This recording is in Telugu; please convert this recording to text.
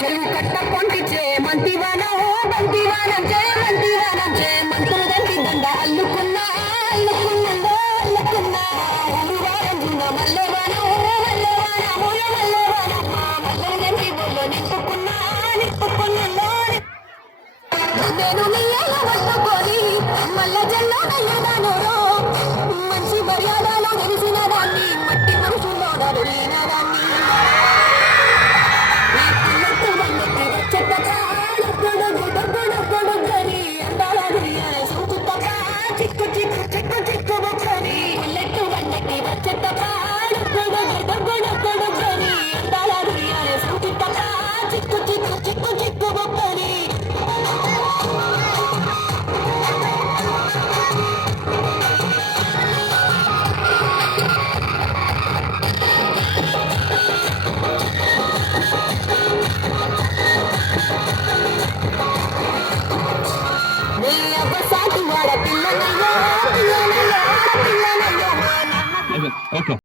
చెరువు కట్ట పొంటిచే మంతివానం బంతివానం చే మంతివానం చే మంత్రులు దండి దండ అల్లుకున్నా అల్లుకున్నా అల్లుకున్నా ఊరు వారంజున మల్లెవానం మల్లెవాన మూల మల్లెవాన మల్లె దండి బొల్లో నింపుకున్నా నింపుకున్నా నేను నీయల పట్టుకొని మల్ల జల్ల నయ్యదానోరో మంచి మర్యాదలో తెలిసిన దాన్ని మట్టి మనుషుల్లో నడిన దాన్ని